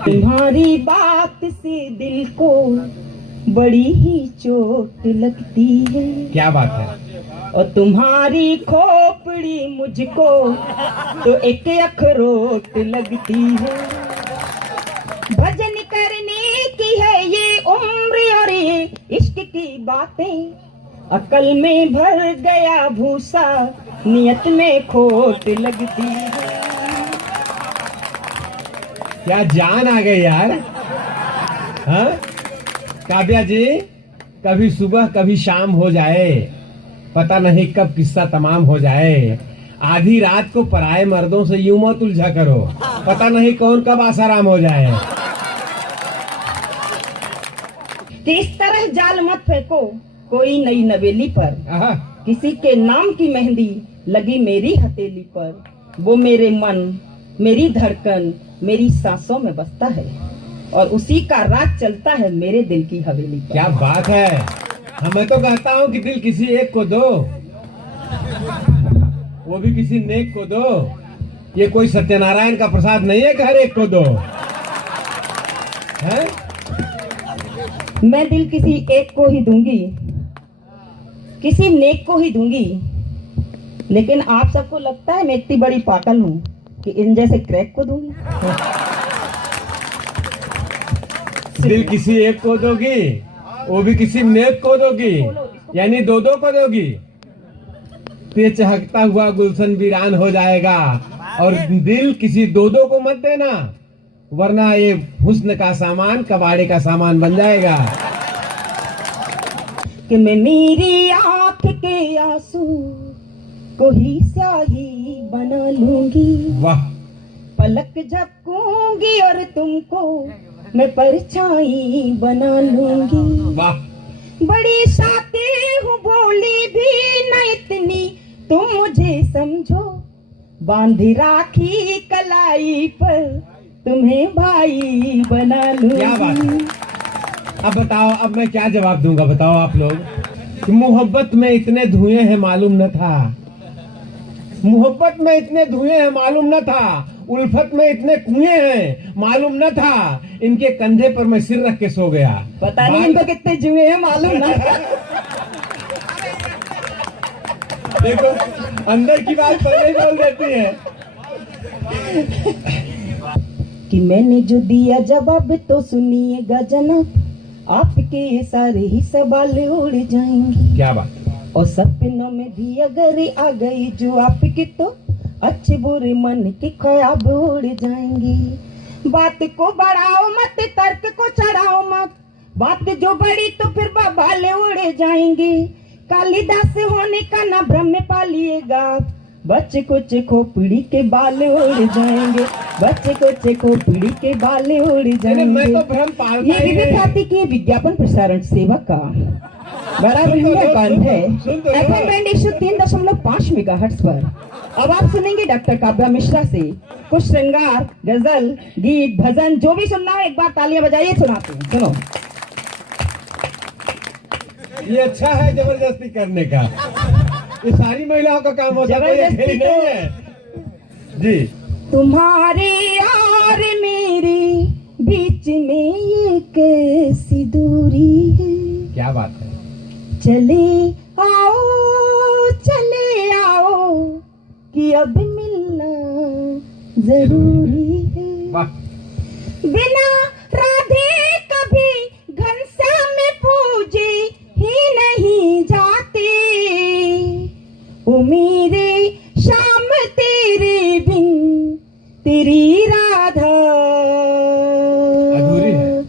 तुम्हारी बात से दिल को बड़ी ही चोट लगती है। क्या बात है। और तुम्हारी खोपड़ी मुझको तो एक अखरोट लगती है। भजन करने की है ये उम्र और ये इश्क की बातें। अकल में भर गया भूसा, नियत में खोट लगती है। क्या जान आ गई यार। हाँ काव्या जी, कभी सुबह कभी शाम हो जाए, पता नहीं कब किस्सा तमाम हो जाए। आधी रात को पराए मर्दों से यूं मत उलझा करो, पता नहीं कौन कब आसाराम हो जाए। कि इस तरह जाल मत फेंको कोई नई नवेली पर। किसी के नाम की मेहंदी लगी मेरी हथेली पर। वो मेरे मन, मेरी धड़कन, मेरी सांसों में बसता है और उसी का राज चलता है मेरे दिल की हवेली पर। क्या बात है। हमें तो कहता हूँ कि दिल किसी एक को दो, वो भी किसी नेक को दो। ये कोई सत्यनारायण का प्रसाद नहीं है कि हर एक को दो है? मैं दिल किसी एक को ही दूंगी, किसी नेक को ही दूंगी। लेकिन आप सबको लगता है मैं इतनी बड़ी पागल हूँ कि इन जैसे क्रैक को दूंगी। दिल किसी एक को दोगी, वो भी किसी नेक को दोगी, यानी दो दो को दोगी। तो ये चहकता हुआ गुलशन वीरान हो जाएगा। और दिल किसी दो दो को मत देना, वरना ये हुस्न का सामान कबाड़े का सामान बन जाएगा। कि मैं मेरी आंख के आंसू को ही स्याही बना लूंगी। वाह। पलक झपकूंगी और तुमको मैं परछाई बना लूंगी। वाह। बड़ी शातिर हूँ, भोली भी न इतनी, तुम मुझे समझो। बांधी राखी कलाई पर तुम्हें भाई बना लूंगी। क्या बात है। अब बताओ, अब मैं क्या जवाब दूंगा, बताओ आप लोग। कि मोहब्बत में इतने धुएं हैं मालूम न था, मोहब्बत में इतने धुएं हैं मालूम न था, उल्फत में इतने कुएं हैं मालूम न था। इनके कंधे पर मैं सिर रख के सो गया, पता नहीं इनको कितने जुए हैं मालूम ना। देखो अंदर की बात पहले बोल देती है। कि मैंने जो दिया जवाब तो सुनिएगा जनाब, आपके सारे ही सवाल उड़ जाएंगे। क्या बात। और सपनों में भी अगर आ गई जो आपकी, तो अच्छे बुरे मन के ख्वाब उड़ जाएंगे। बात को बढ़ाओ मत, तर्क को चढ़ाओ मत, बात जो बड़ी तो फिर बवाल उड़ जाएंगे। कालिदास होने का ना भ्रम में पालिएगा, बच्चे कुछ खोपड़ी के बाल उड़ जाएंगे, बच्चे कुछ खोपड़ी के बाल उड़ जाएंगे। मैं तो भ्रम पालता ही ये ख्याति की विज्ञापन प्रसारण सेवा का बड़ा बढ़िया गान है। FM बैंड 103.5 मेगाहर्ट्ज पर। अब आप सुनेंगे डॉक्टर काव्या मिश्रा से कुछ श्रृंगार, गजल, गीत, भजन, जो भी सुनना हो एक बार तालियां बजाइए, सुनाते हैं। सुनो। ये अच्छा है जबरदस्ती करने का, ये सारी महिलाओं का काम होता है, जबरदस्ती नहीं है जी। तुम्हारे और मेरे बीच में ये कैसी दूरी है। क्या बात है। चले आओ कि अब मिलना जरूरी है। वाह। बिना राधे कभी घनश्याम में पूजे ही नहीं जाते। ओ मेरे शाम तेरे बिन तेरी राधा अधूरी है।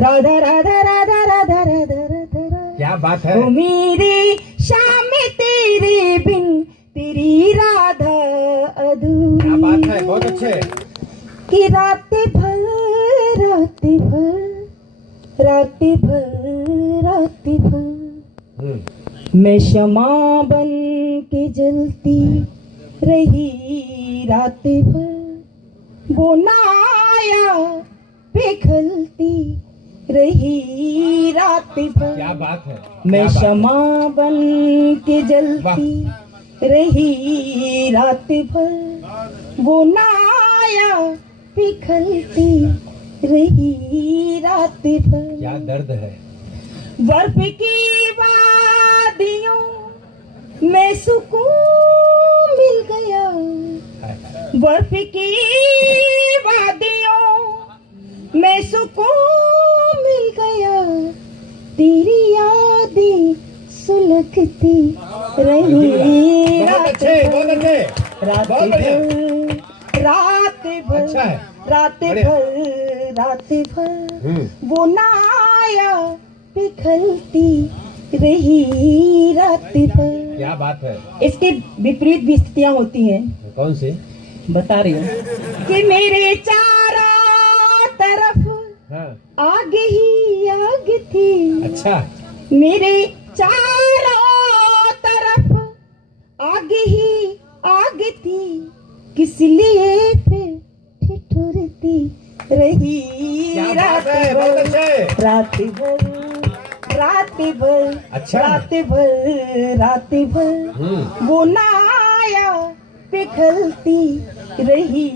राधा राधा राधा राधा राधा राधा। क्या बात है। ओ मेरे शाम तेरे बिन तेरी राधा अधूरी। क्या बात है, बहुत अच्छे। कि रातें भर रातें भर रातें भर रातें भर मैं शमा बन के जलती रही रातें भर। वो नाया पिघलती रही रातें भर। क्या बात है। मैं शमा बन के जलती रही रात भर। वो नाया पिघलती रही रात भर। क्या दर्द है। बर्फ की वादियों में सुकून मिल गया, बर्फ की वादियों में सुकून मिल गया, तेरी यादें सुलगती रही रात भर, रात भर, रात भर, अच्छा है। रात भर, रात भर, वो नाया पिघलती रही रात भर। क्या बात है। इसके विपरीत भी स्थितियां होती हैं। कौन सी। बता रही हूँ कि मेरे चारों तरफ हाँ। आग ही आग थी। अच्छा। मेरे चारों तरफ आग ही आग थी, किस लिए फिर ठिठुरती रही रात भर, रात भर, रात भर, अच्छा। रात भर, रात भर, वो नाया पिघलती रही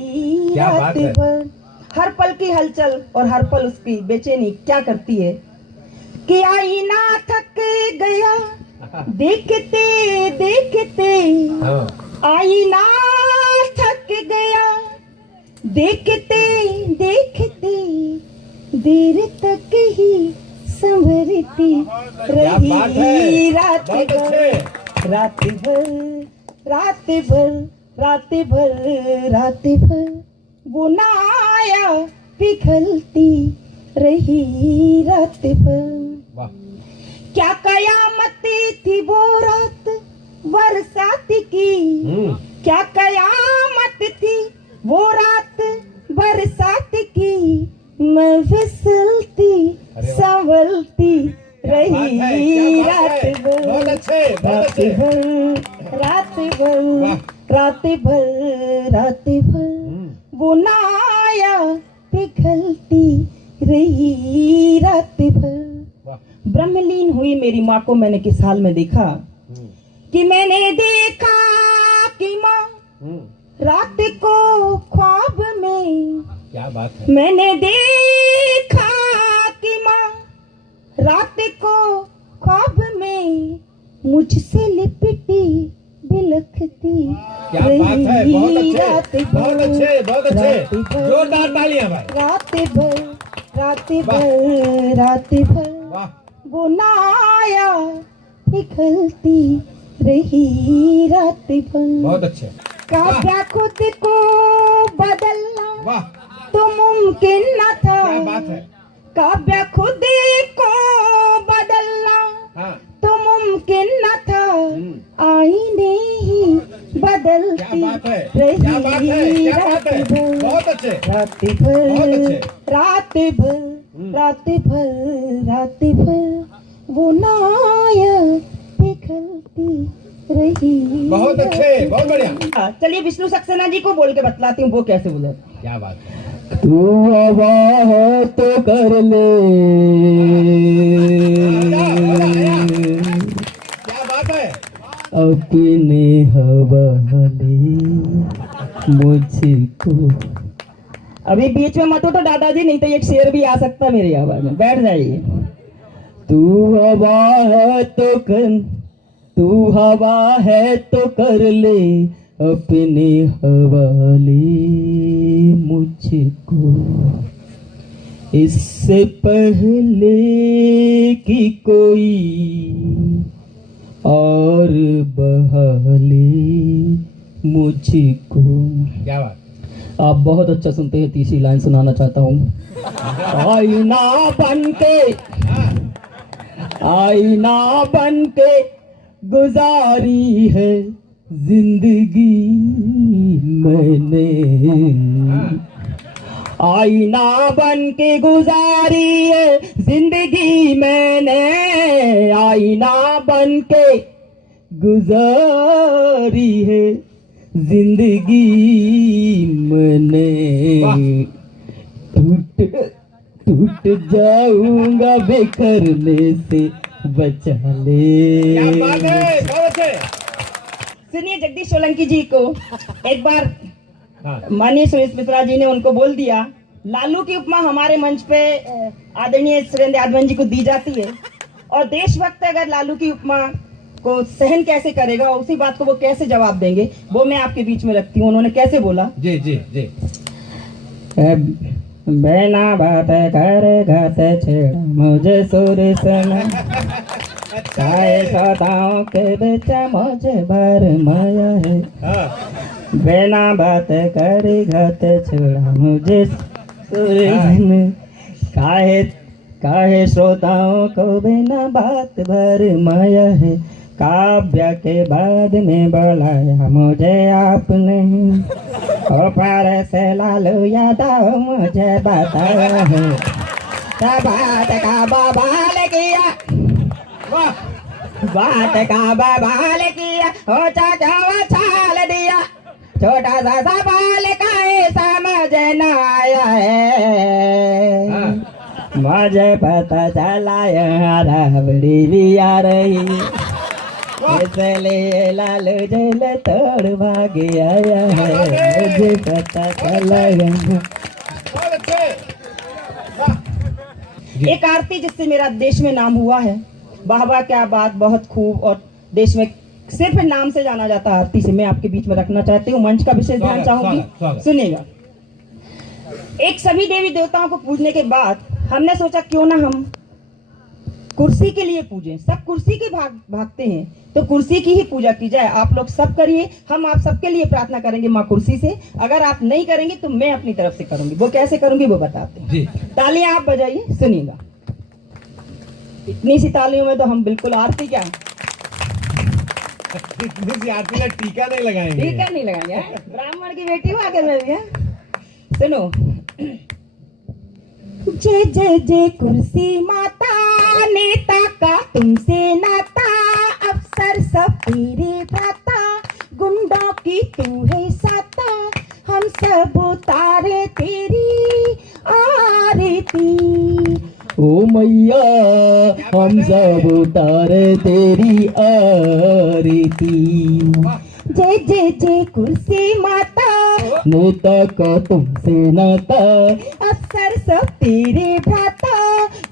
क्या रात बात है। भर। हर पल की हलचल और हर पल उसकी बेचैनी क्या करती है कि आईना थक गया देखते देखते, हाँ। आईना थक गया देखते देखते, देर तक ही संभरती रही रात भर, रात भर, रात भर, रात भर, रात भर, वो नाया पिघलती रही रात भर। वाह। क्या कयामत थी वो रात बरसात की, क्या कयामत थी वो रात बरसात की, मैं फिसलती संभलती रही रात भर, रात भर, रात भर, रात भर, रात भर, वो नाया पिघलती रही रात भर। ब्रह्मलीन हुई मेरी माँ को मैंने किस हाल में देखा कि मैंने देखा कि माँ रात को ख्वाब में, क्या बात है। मैंने देखा कि माँ रात को ख्वाब में मुझसे लिपटी बिलखती क्या बात है। बहुत रही अच्छे, रात बहुत अच्छे, बहुत अच्छे। रात भर, जोरदार तालियां भाई। रात भर, रात भर, रात भर, वाह। वो नाया पिघलती रही रात भर। बहुत अच्छे। काव्या खुद को बदलना वाह। तो मुमकिन न था, क्या बात है। काव्या खुद को बदलना हाँ। तो मुमकिन न था, आईने ही बदलती क्या बात है। क्या बात है। रही क्या बात रात है। भर, बहुत अच्छे। रात बहुत भर, अच्छे। रात भर, रात भर, रात भर, वो नाया पिघलती रही। बहुत अच्छे, बहुत बढ़िया। चलिए विष्णु सक्सेना जी को बोल के बतलाती हूँ वो कैसे बोले। क्या बात है। तू हवा है तो कर ले, क्या बात है। अपने हवाले मुझको। अभी बीच में मत हो तो दादाजी, नहीं तो एक शेर भी आ सकता मेरी आवाज में, बैठ जाइए। तू हवा है तो कर, तू हवा है तो कर ले अपने हवाले मुझको, इससे पहले कि कोई और बहाले मुझको। क्या बात। आप बहुत अच्छा सुनते हैं, तीसरी लाइन सुनाना चाहता हूँ। आईना बन के, आईना बन के गुजारी है जिंदगी मैंने, आईना बन के गुजारी है जिंदगी मैंने, आईना बन के गुजारी है जिंदगी मैंने, टूट टूट जाऊंगा बिखरने से बचा ले। क्या बात है। बहुत अच्छे। सुनिए जगदीश सोलंकी जी को एक बार हाँ। माननीय सुरेश मिश्रा जी ने उनको बोल दिया लालू की उपमा हमारे मंच पे आदरणीय सुरेंद्र यादव जी को दी जाती है, और देशभक्त अगर लालू की उपमा को सहन कैसे करेगा और उसी बात को वो कैसे जवाब देंगे, वो मैं आपके बीच में रखती हूँ। उन्होंने कैसे बोला, जी जी जी। बिना बात करे घात छेड़ा मुझे सुर सुना, चाहे सदाओं के बीच मुझे भर माया है। हाँ, बिना बात करे घात छेड़ा मुझे सुर सुना, काहे काहे श्रोताओं को बिना बात भर माया है। काव्य के बाद में बुलाया मुझे आपने, ओ पार से लालू यादव मुझे बताया है। बात का बवाल किया, वाह, बात का बवाल किया, ओ चाचा छाल दिया, छोटा सा सवाल काहे समझ न आया है। हाँ। मुझे पता चला यहाँ राबड़ी भी आ रही, इसलिए लालू जेल तोड़ भाग आया है। मुझे पता चला यहाँ। बहुत अच्छे। एक आरती जिससे मेरा देश में नाम हुआ है, वाह वाह क्या बात, बहुत खूब, और देश में सिर्फ नाम से जाना जाता है आरती से, मैं आपके बीच में रखना चाहती हूँ। मंच का विशेष ध्यान चाहूंगी, स्वागत। सुनिएगा। एक सभी देवी देवताओं को पूजने के बाद हमने सोचा क्यों ना हम कुर्सी के लिए पूजें। सब कुर्सी के भागते हैं, तो कुर्सी की ही पूजा की जाए। आप लोग सब करिए, हम आप सबके लिए प्रार्थना करेंगे माँ कुर्सी से। अगर आप नहीं करेंगे तो मैं अपनी तरफ से करूंगी। वो कैसे करूंगी वो बताते हैं। जी। तालियां आप बजाइए, सुनिएगा। इतनी सी तालियों में तो हम बिल्कुल आरती क्या इतनी सी आरती का टीका नहीं लगाएंगे। टीका नहीं लगाएंगे, हैं? ब्राह्मण की बेटी हूँ आगे मैं भी, हैं? सुनो। जय जय जय कुर्सी माता, नेता का तुमसे नाता, अफसर सब तेरे भ्राता, गुंडों की तू है साता, हम सब उतारे तेरी आरती। ओ मैया हम सब उतारे तेरी आरती। जय जय जय कुर्सी माता, नेता का तुमसे नाता, अफसर सब तेरे भ्राता,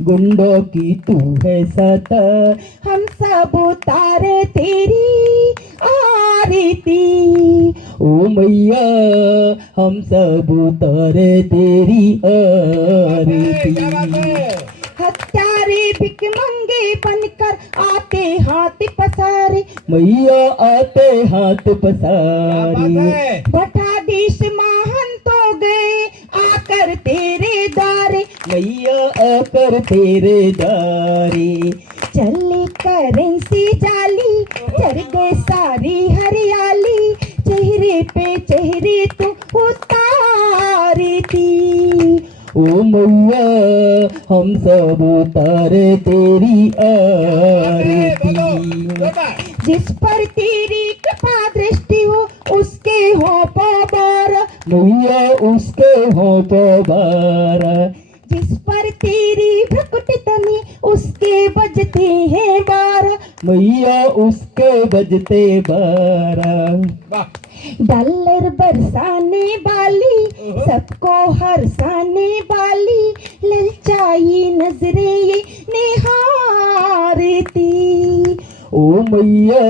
गुंडों की तू है सता, हम सब उतारे तेरी आरती। ओ मैया हम सब उतारे तेरी आरती। हत्यारे भिखमंगे बनकर आते हाथ पसारे, मैया आते हाथ पसारे। भट्टाधीश महान तो गए आकर तेरे द्वारे, मैया आकर तेरे द्वारे। चले करेंसी जाली, चढ़ गए सारी हरियाली, चेहरे पे चेहरे तू उतारी थी। ओ मैया हम सब उतारे तेरी आरती। जिस पर तेरी कृपा दृष्टि हो उसके हो पवारा, मैया उसके हो पवारा। जिस पर तेरी भ्रकुट तनी उसके बजते हैं बारह, मैया उसके बजते बारह। डॉलर बरसाने वाली, सबको हरसाने वाली, ललचाई नजरें ये निहारती। ओ मैया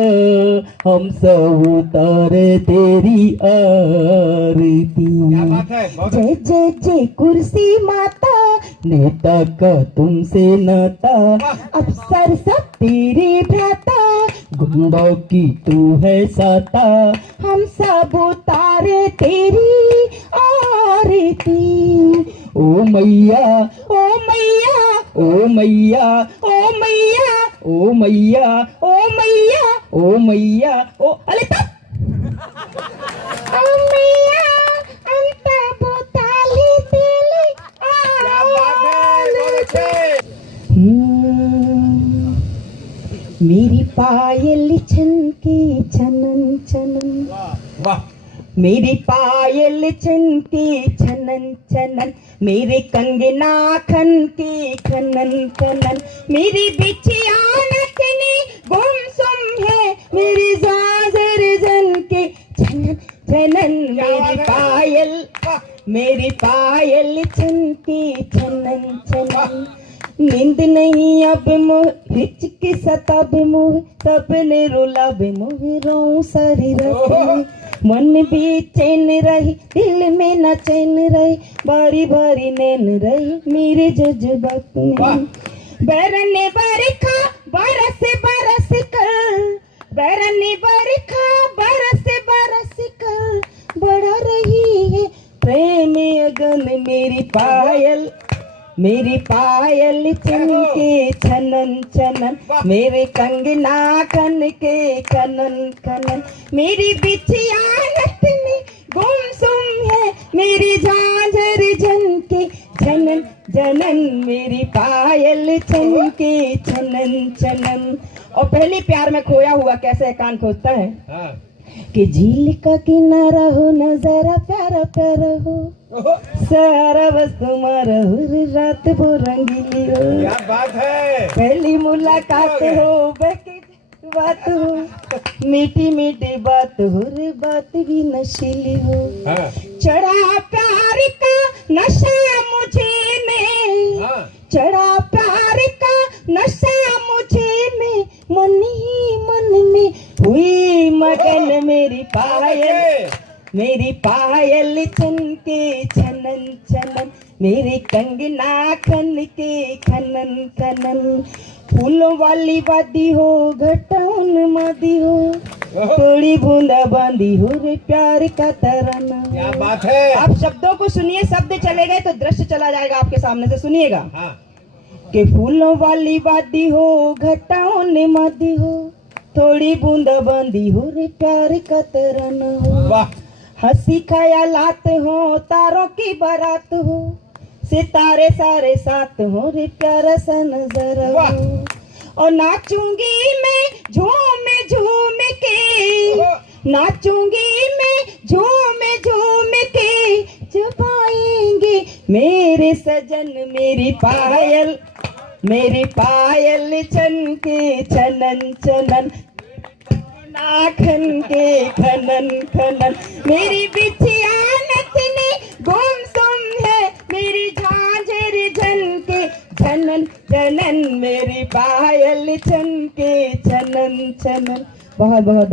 हम सब उतारे तेरी आरती। जय जय जय कुर्सी माता, नेता का तुमसे नाता, अफसर सब तेरे भ्राता, गुंडों की तू है साता, हम सब उतारे तेरी आरती। ओ मैया ओ मैया ओ मैया ओ मैया ओ मैया ओ मैया ओ मैया ओ अरे तब ओ मैया अंत बोताली तेली मेरी पायल छनकी छनन छनन, वाह। मेरी पायल छनकी छनन छनन, मेरे कंगना खन की खनन खनन, मेरी बिछिया नथनी गुमसुम है, मेरी जाजर जन के छनन छनन। मेरी पायल मेरी पायल छनके छनन छनन। नींद नहीं अब मोह हिचकी सताब मोह, तब ने रुला बे मोह रो सारी रात। मन भी चैन रही दिल में न चैन रही, बारी बारी नैन रही मेरे जज्बात में। बरने बरखा बरस बरस कर, बरने बरखा बरस बरस कर, बढ़ा रही है प्रेम अगन। मेरी पायल चमके छनन छनन, मेरे कंगना खन के खनन खनन। मेरी बिछिया नथनी गुमसुम है, मेरी झांझर झनके झनन जनन। मेरी पायल चमके छनन छनन। और पहले प्यार में खोया हुआ कैसे कान खोजता है हाँ। कि झील का किनारा हो नजारा प्यारा प्यारा हो, सारा बस तुम्हारा हो, रात वो रंगीली हो। क्या बात है। पहली मुलाकात हो बकी बात हो, मीठी मीठी बात हो रे बात भी नशीली हो। हाँ। चढ़ा प्यार का नशा मुझे में, हाँ। चढ़ा प्यार का नशा मुझे में, मन ही मन में हुई मगन। मेरी पायल छनके छनन छनन, मेरी कंगना खन के खनन खनन। फूलों वाली वादी हो घटाउन मादी हो, थोड़ी बूंदा बांदी हो रे प्यार का तराना। क्या बात है। आप शब्दों को सुनिए, शब्द चले गए तो दृश्य चला जाएगा आपके सामने से, सुनिएगा। हाँ। कि फूलों वाली वादी हो घटाउन मादी हो, थोड़ी बूंदा बांदी हो रे प्यार का तराना हो। वाह। हंसी ख्यालात हो तारों की बारात हो, सितारे सारे साथ हो रे प्यारा सा नजारा हो। और नाचूंगी मैं झूम झूम के, नाचूंगी मैं झूम झूम के, जब आएंगे मेरे सजन। मेरी पायल छनके छनन छनन, नाखन के खनन खनन। मेरी बिछिया नथनी गुमसुम है, मेरी झांझर झनके झनन झनन। मेरी पायल छनके छनन छनन। बहुत बहुत